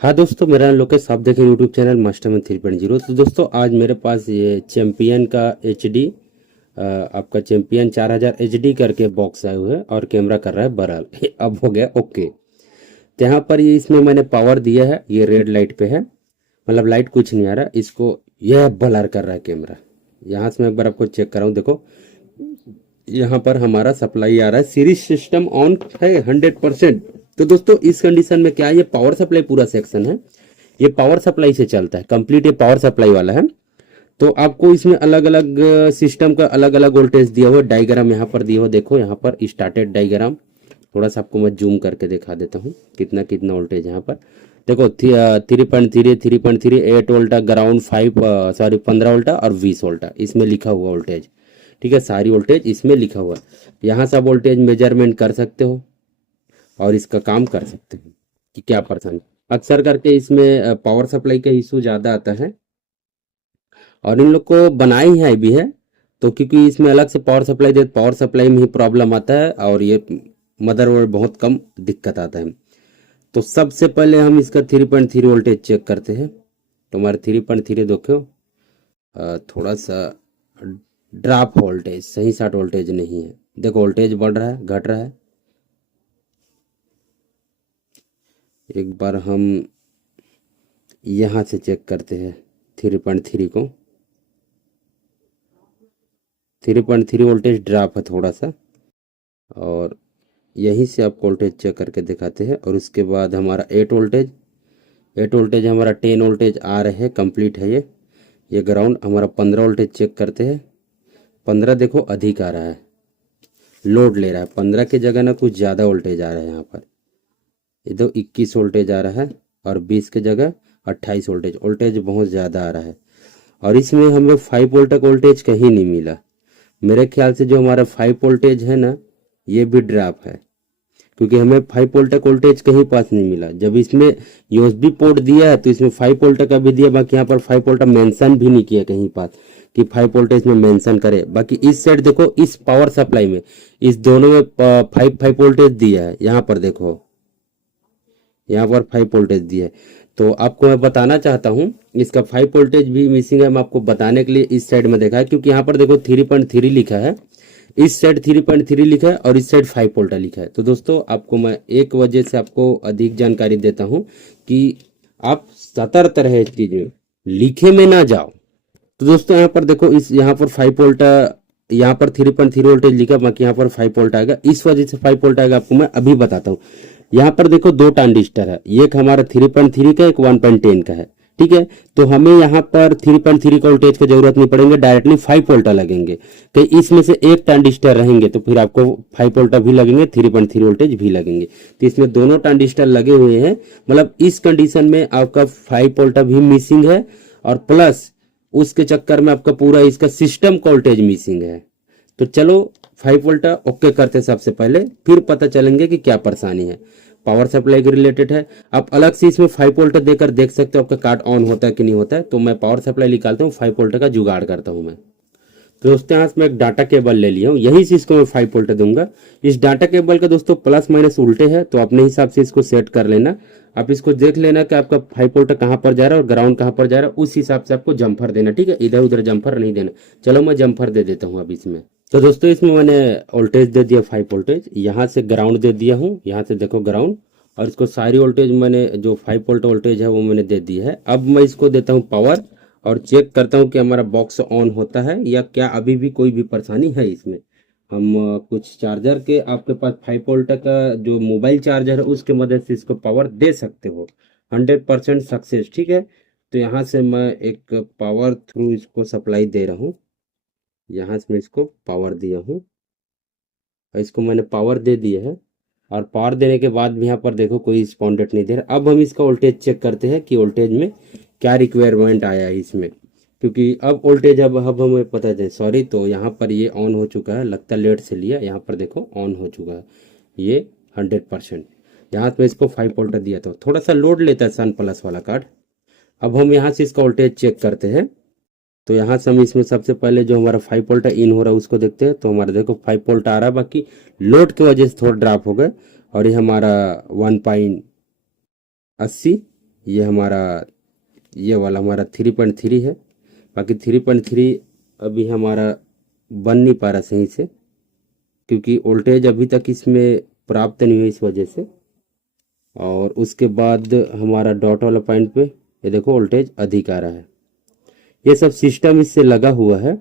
हाँ दोस्तों, मेरा नाम लोकेश, आप देखें यूट्यूब चैनल मास्टर में 3.0। तो दोस्तों आज मेरे पास ये चैम्पियन का एचडी आपका चैम्पियन 4000 एचडी करके बॉक्स आए हुए हैं और कैमरा कर रहा है बरल अब हो गया ओके। तो यहाँ पर ये इसमें मैंने पावर दिया है, ये रेड लाइट पे है, मतलब लाइट कुछ नहीं आ रहा इसको, यह ब्लर कर रहा है कैमरा। यहाँ से मैं एक बार आपको चेक कराऊँ, देखो यहाँ पर हमारा सप्लाई आ रहा है, सीरीज सिस्टम ऑन है 100%। तो दोस्तों इस कंडीशन में क्या है, ये पावर सप्लाई पूरा सेक्शन है, ये पावर सप्लाई से चलता है कंप्लीट, ये पावर सप्लाई वाला है। तो आपको इसमें अलग अलग सिस्टम का अलग अलग वोल्टेज दिया हुआ, डायग्राम यहाँ पर दिया हुआ, देखो यहाँ पर स्टार्टेड डायग्राम। थोड़ा सा आपको मैं जूम करके दिखा देता हूँ कितना कितना वोल्टेज यहाँ पर। देखो 3.3 3.3 8 वोल्टा ग्राउंड 15 वोल्टा और 20 वोल्टा इसमें लिखा हुआ वोल्टेज। ठीक है, सारी वोल्टेज इसमें लिखा हुआ है। यहाँ से आप वोल्टेज मेजरमेंट कर सकते हो और इसका काम कर सकते हो कि क्या परेशानी। अक्सर करके इसमें पावर सप्लाई का इशू ज़्यादा आता है और इन लोग को बनाई है भी है, तो क्योंकि इसमें अलग से पावर सप्लाई दे, पावर सप्लाई में ही प्रॉब्लम आता है और ये मदरबोर्ड बहुत कम दिक्कत आता है। तो सबसे पहले हम इसका 3.3 वोल्टेज चेक करते हैं। तो हमारे 3.3 देखो थोड़ा सा ड्रॉप वोल्टेज, सही 60 वोल्टेज नहीं है। देखो वोल्टेज बढ़ रहा है घट रहा है। एक बार हम यहाँ से चेक करते हैं 3.3 को। 3.3 वोल्टेज ड्रॉप है थोड़ा सा, और यहीं से आप वोल्टेज चेक करके दिखाते हैं। और उसके बाद हमारा 8 वोल्टेज हमारा 10 वोल्टेज आ रहे हैं, कंप्लीट है ये ग्राउंड। हमारा 15 वोल्टेज चेक करते हैं। 15 देखो अधिक आ रहा है, लोड ले रहा है, 15 की जगह ना कुछ ज़्यादा वोल्टेज आ रहा है यहाँ पर। ये तो 21 वोल्टेज आ रहा है और 20 की जगह 28 वोल्टेज, वोल्टेज बहुत ज़्यादा आ रहा है। और इसमें हमें 5 वोल्ट तक वोल्टेज कहीं नहीं मिला। मेरे ख्याल से जो हमारा 5 वोल्टेज है ना, ये भी ड्रॉप है, क्योंकि हमें 5 वोल्ट तक वोल्टेज कहीं पास नहीं मिला। जब इसमें यूएसबी पोर्ट दिया है तो इसमें 5 वोल्ट का भी दिया, बाकी यहाँ पर 5 वोल्ट मेंशन भी नहीं किया कहीं पास कि 5 वोल्ट इसमें मेंशन करे। बाकी इस साइड देखो, इस पावर सप्लाई में इस दोनों में 5 वोल्टेज दिया है। यहाँ पर देखो, यहाँ पर 5 वोल्टेज दिया है। तो आपको मैं बताना चाहता हूँ इसका 5 वोल्टेज भी मिसिंग है। मैं आपको बताने के लिए इस साइड में देखा है, क्योंकि यहाँ पर देखो 3.3 लिखा है, इस साइड 3.3 लिखा है और इस साइड 5 वोल्ट लिखा है। तो दोस्तों आपको मैं एक वजह से आपको अधिक जानकारी देता हूँ कि आप सतर्क रहे इस चीज में, लिखे में ना जाओ। तो दोस्तों यहाँ पर देखो, इस यहाँ पर 5 वोल्ट, यहाँ पर 3.3 वोल्टेज लिखा, बाकी यहाँ पर 5 वोल्ट आएगा। इस वजह से 5 वोल्ट आएगा, आपको मैं अभी बताता हूँ। यहाँ पर देखो दो ट्रांजिस्टर है, एक हमारा 3.3 का, एक 1.10 का है। ठीक है, तो हमें यहाँ पर 3.3 का वोल्टेज की जरूरत नहीं पड़ेंगे, डायरेक्टली 5 वोल्ट लगेंगे। कहीं इसमें से एक ट्रांजिस्टर रहेंगे तो फिर आपको 5 वोल्ट भी लगेंगे, 3.3 वोल्टेज भी लगेंगे। तो इसमें दोनों ट्रांजिस्टर लगे हुए हैं, मतलब इस कंडीशन में आपका 5 वोल्ट भी मिसिंग है और प्लस उसके चक्कर में आपका पूरा इसका सिस्टम का वोल्टेज मिसिंग है। तो चलो 5 वोल्ट ओके करते सबसे पहले, फिर पता चलेंगे कि क्या परेशानी है। पावर सप्लाई के रिलेटेड है, आप अलग से इसमें 5 वोल्ट देकर देख सकते हो आपका कार्ड ऑन होता है कि नहीं होता है। तो मैं पावर सप्लाई निकालता हूँ, 5 वोल्ट का जुगाड़ करता हूँ मैं। तो दोस्तों यहाँ से मैं एक डाटा केबल ले लिया हूँ, यही से इसको मैं 5 वोल्ट दूंगा। इस डाटा केबल का दोस्तों प्लस माइनस उल्टे है, तो अपने हिसाब से इसको सेट कर लेना। आप इसको देख लेना कि आपका 5 वोल्ट कहाँ पर जा रहा है और ग्राउंड कहाँ पर जा रहा है, उस हिसाब से आपको जम्फर देना। ठीक है, इधर उधर जम्फर नहीं देना। चलो मैं जम्फर दे देता हूँ अब इसमें। तो दोस्तों इसमें मैंने वोल्टेज दे दिया 5 वोल्टेज, यहाँ से ग्राउंड दे दिया हूँ, यहाँ से देखो ग्राउंड, और इसको सारी वोल्टेज मैंने जो 5 वोल्ट वोल्टेज है वो मैंने दे दी है। अब मैं इसको देता हूँ पावर और चेक करता हूँ कि हमारा बॉक्स ऑन होता है या क्या अभी भी कोई भी परेशानी है इसमें। हम कुछ चार्जर के, आपके पास 5 वोल्ट का जो मोबाइल चार्जर है उसके मदद से इसको पावर दे सकते हो, 100% सक्सेस। ठीक है, तो यहाँ से मैं एक पावर थ्रू इसको सप्लाई दे रहा हूँ, यहाँ से मैं इसको पावर दिया हूँ और इसको मैंने पावर दे दिया है। और पावर देने के बाद भी यहाँ पर देखो कोई रिस्पॉन्डेंट नहीं दे रहा। अब हम इसका वोल्टेज चेक करते हैं कि वोल्टेज में क्या रिक्वायरमेंट आया है इसमें, क्योंकि अब वोल्टेज अब हमें पता है। सॉरी, तो यहाँ पर ये ऑन हो चुका है, लगता है लेट से लिया, यहाँ पर देखो ऑन हो चुका है ये 100%। यहाँ पे इसको 5 वोल्ट दिया था, थोड़ा सा लोड लेता है सन प्लस वाला कार्ड। अब हम यहाँ से इसका वोल्टेज चेक करते हैं। तो यहाँ से हम इसमें सबसे पहले जो हमारा 5 वोल्ट इन हो रहा है उसको देखते हैं। तो हमारा देखो 5 वोल्ट आ रहा है, बाकी लोड की वजह से थोड़ा ड्रॉप हो गए। और ये हमारा 1.80 ये हमारा ये वाला हमारा 3.3 है। बाकी 3.3 अभी हमारा बन नहीं पा रहा सही से, क्योंकि वोल्टेज अभी तक इसमें प्राप्त नहीं हुई इस वजह से। और उसके बाद हमारा डॉट वाला पॉइंट पे ये देखो वोल्टेज अधिक आ रहा है। ये सब सिस्टम इससे लगा हुआ है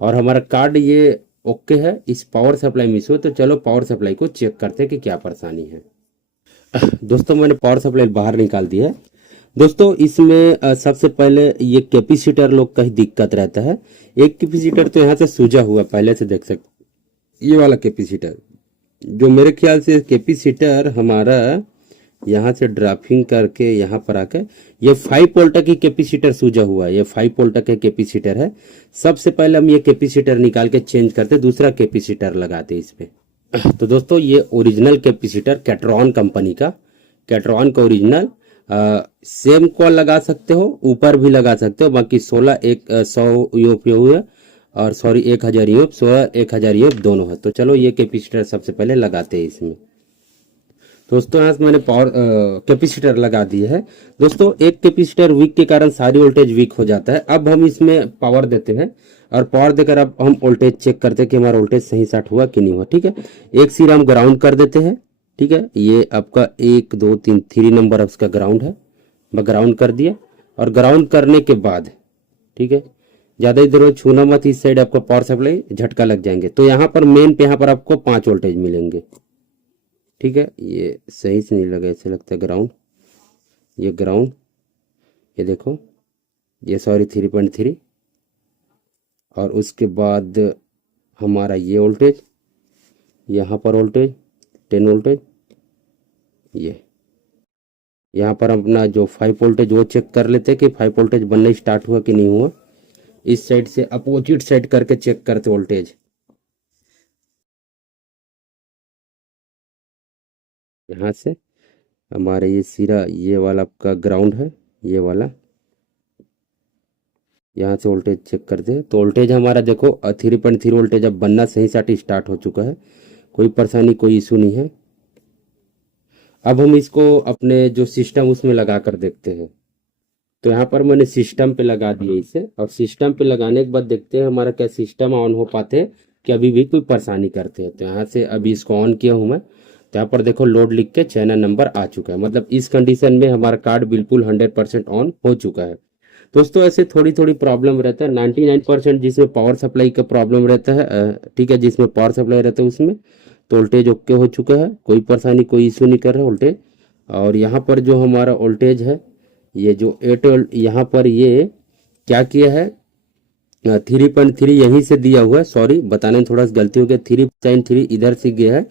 और हमारा कार्ड ये ओके है। इस पावर सप्लाई में इशू है, तो चलो पावर सप्लाई को चेक करते हैं कि क्या परेशानी है। दोस्तों मैंने पावर सप्लाई बाहर निकाल दिया है। दोस्तों इसमें सबसे पहले ये कैपेसिटर लोग का ही दिक्कत रहता है। एक कैपेसिटर तो यहाँ से सूजा हुआ पहले से देख सकते, ये वाला कैपेसिटर जो मेरे ख्याल से कैपेसिटर हमारा यहाँ से ड्राफिंग करके यहाँ पर आकर ये 5 वोल्ट की कैपेसिटर सूजा हुआ है। ये 5 वोल्ट का कैपेसिटर है। सबसे पहले हम ये कैपेसिटर निकाल के चेंज करते, दूसरा कैपेसिटर लगाते इस पे। तो दोस्तों ये ओरिजिनल कैपेसिटर कैट्रॉन कंपनी का, कैट्रॉन का ओरिजिनल सेम कॉल लगा सकते हो, ऊपर भी लगा सकते हो। बाकी 100 यूएफ है और सॉरी 1000 यूएफ, 1000 यूएफ दोनों है। तो चलो ये कैपेसिटर सबसे पहले लगाते हैं इसमें। दोस्तों यहाँ से मैंने पावर कैपेसिटर लगा दिया है। दोस्तों एक कैपेसिटर वीक के कारण सारी वोल्टेज वीक हो जाता है। अब हम इसमें पावर देते हैं और पावर देकर अब हम वोल्टेज चेक करते हैं कि हमारा वोल्टेज सही सेट हुआ कि नहीं हुआ। ठीक है, एक सिरा हम ग्राउंड कर देते हैं। ठीक है, ये आपका 1 2 3 3 नंबर उसका ग्राउंड है, मैं ग्राउंड कर दिया। और ग्राउंड करने के बाद ठीक है, ज़्यादा इधर उधर छूना मत, इस साइड आपको पावर सप्लाई झटका लग जाएंगे। तो यहाँ पर मेन पे यहाँ पर आपको 5 वोल्टेज मिलेंगे। ठीक है, ये सही से नहीं लगा, ऐसे लगता है ग्राउंड, ये ग्राउंड, ये देखो ये सॉरी 3.3। और उसके बाद हमारा ये वोल्टेज, यहाँ पर वोल्टेज 10 वोल्टेज, ये यहाँ पर अपना जो 5 वोल्टेज वो चेक कर लेते हैं कि 5 वोल्टेज बनना स्टार्ट हुआ कि नहीं हुआ। इस साइड से अपोजिट साइड करके चेक करते वोल्टेज। यहाँ से हमारे ये सिरा ये वाला आपका ग्राउंड है, ये वाला, यहाँ से वोल्टेज चेक करते हैं। तो वोल्टेज हमारा देखो 3.3 वोल्टेज अब बनना सही साथ स्टार्ट हो चुका है। कोई परेशानी कोई इशू नहीं है। अब हम इसको अपने जो सिस्टम उसमें लगा कर देखते हैं। तो यहाँ पर मैंने सिस्टम पे लगा दिया इसे, और सिस्टम पे लगाने के बाद देखते हैं हमारा क्या सिस्टम ऑन हो पाते हैं कि अभी भी कोई परेशानी करते हैं। तो यहाँ से अभी इसको ऑन किया हूँ मैं, तो यहाँ पर देखो लोड लिख के चैनल नंबर आ चुका है। मतलब इस कंडीशन में हमारा कार्ड बिल्कुल 100% ऑन हो चुका है। दोस्तों ऐसे थोड़ी थोड़ी प्रॉब्लम रहता है, 99% जिसमें पावर सप्लाई का प्रॉब्लम रहता है, ठीक है, जिसमें पावर सप्लाई रहता है उसमें तो वोल्टेज ओके हो चुका है, कोई परेशानी कोई इशू नहीं कर रहा वोल्टेज। और यहाँ पर जो हमारा वोल्टेज है, ये जो 8 वोल्ट यहाँ पर ये क्या किया है 3.3 यहीं से दिया हुआ है। सॉरी बताने में थोड़ा सा गलती हो गया, 3.3 इधर से गया है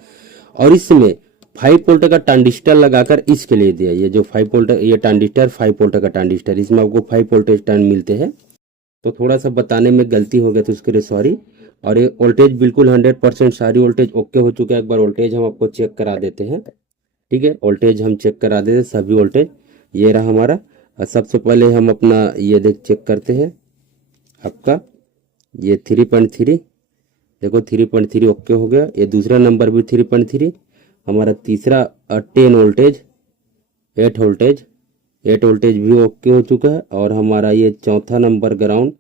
और इसमें 5 वोल्ट का ट्रांजिस्टर लगाकर इसके लिए दिया। ये जो 5 वोल्ट ये ट्रांजिस्टर 5 वोल्ट का ट्रांजिस्टर, इसमें आपको 5 वोल्टेज टर्न मिलते हैं। तो थोड़ा सा बताने में गलती हो गया तो उसके लिए सॉरी। और ये वोल्टेज बिल्कुल 100% सारी वोल्टेज ओके हो चुका है। एक बार वोल्टेज हम आपको चेक करा देते हैं। ठीक है, वोल्टेज हम चेक करा देते हैं सभी वोल्टेज, ये रहा हमारा। सबसे पहले हम अपना ये देख चेक करते हैं आपका ये 3.3, देखो 3.3 ओके हो गया। ये दूसरा नंबर भी 3.3, हमारा तीसरा 10 वोल्टेज 8 वोल्टेज 8 वोल्टेज भी ओके हो चुका है। और हमारा ये चौथा नंबर ग्राउंड,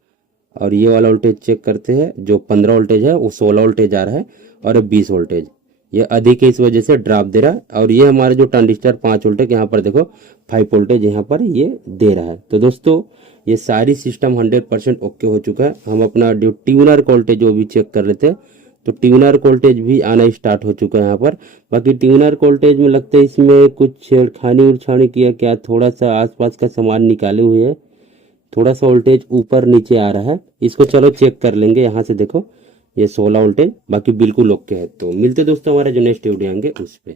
और ये वाला वोल्टेज चेक करते हैं जो 15 वोल्टेज है वो 16 वोल्टेज आ रहा है, और 20 वोल्टेज ये अधिक है इस वजह से ड्रॉप दे रहा है। और ये हमारे जो ट्रांजिस्टर 5 वोल्टेज यहाँ पर देखो 5 वोल्टेज यहाँ पर ये दे रहा है। तो दोस्तों ये सारी सिस्टम 100% ओके हो चुका है। हम अपना जो ट्यूनर वोल्टेज वो भी चेक कर लेते हैं, तो ट्यूनर वोल्टेज भी आना स्टार्ट हो चुका है यहाँ पर। बाकी ट्यूनर वोल्टेज में लगता है इसमें कुछ छेड़खानी उड़छानी किया क्या, थोड़ा सा आसपास का सामान निकाले हुए है, थोड़ा सा वोल्टेज ऊपर नीचे आ रहा है। इसको चलो चेक कर लेंगे। यहाँ से देखो ये 16 वोल्टेज, बाकी बिल्कुल ओके है। तो मिलते दोस्तों हमारा जो नेक्स्ट वीडियो आएंगे उस पर।